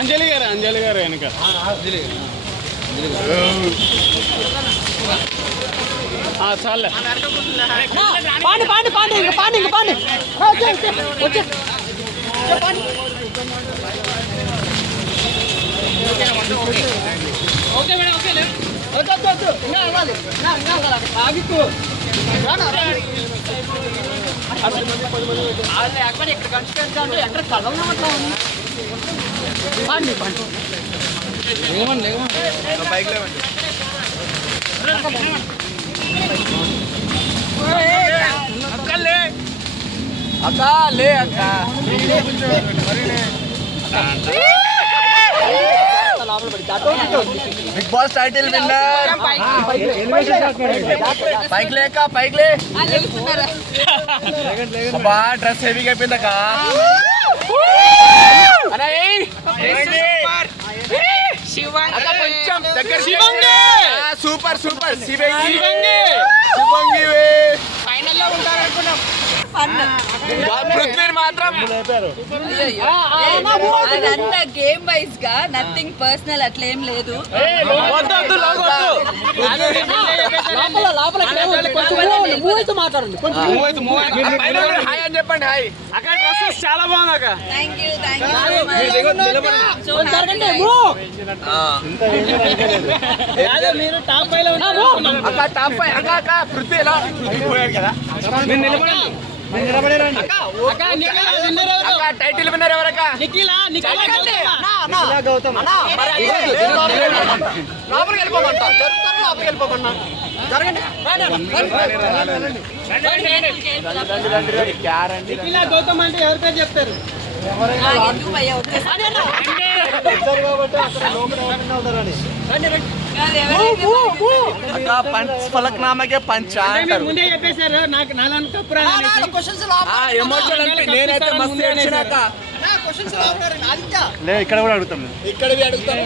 అంజలి గారు వెనక చాలే పాండి పాండి పాండి ఇంక పాండి ఇంక పాండి వచ్చే ఓకే మేడం ఓకే వద్దు ఇంకా అవ్వాలి ఆగితూ ఎక్కడ ఇక్కడ కన్స్ట్రక్ట్ అంటే ఎక్కడ కదలనట్లా ఉంది పాండి పాండి లేవండి బైక్ లేవండి అక్క లే అక్క బిగ్ బాస్ టైటిల్ విన్నర్ పైకి లేక పైకి లే అబ్బా డ్రెస్ హెవీగా అయిపోయిందక్క సూపర్ సూపర్ శివంగి ఫైనల్ లో ఉంటారు అనుకున్నాం పృథ్వీ మాత్రం అదంతా గేమ్ వైజ్ గా నథింగ్ పర్సనల్ అట్లా ఏం లేదు. హాయ్ అని చెప్పండి హాయ్ అక్కడ డ్రెస్సెస్ చాలా బాగుంది అక్క మీరు టాప్ ఫైవ్ లో ఉన్నారు అక్క టాప్ ఫైవ్ అక్క పృథ్వీ ఎలా పోయాడు కదా టైటిల్ విన్నర్ ఎవరక్క గౌతమ్ లోపలికి వెళ్ళిపోమంటా లోపలికి వెళ్ళిపోమన్నా గౌతమ్ అంటే ఎవరి పేరు చెప్తారు పంచ్ ఫలక్నామాకే పంచ్ ముందే చెప్పేశారు నాకు నాలుగు తప్పు ఎమోషనల్ అంటే నేనైతే మస్తు ఏడ్చినాక ఇక్కడ కూడా అడుగుతాం ఇక్కడ అడుగుతాం